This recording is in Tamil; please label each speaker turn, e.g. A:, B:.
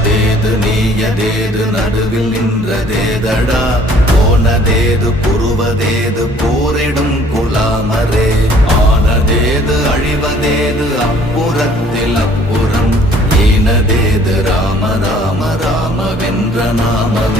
A: ஆனதேது நீயதேது நடுவில் நின்றதேதடா. போனதேது புருவதேது போரிடும் குலாமரே. ஆனதேது அழிவதேது அப்புறத்தில் அப்புறம். ஈனதேது ராம ராம ராம வென்ற நாமமே.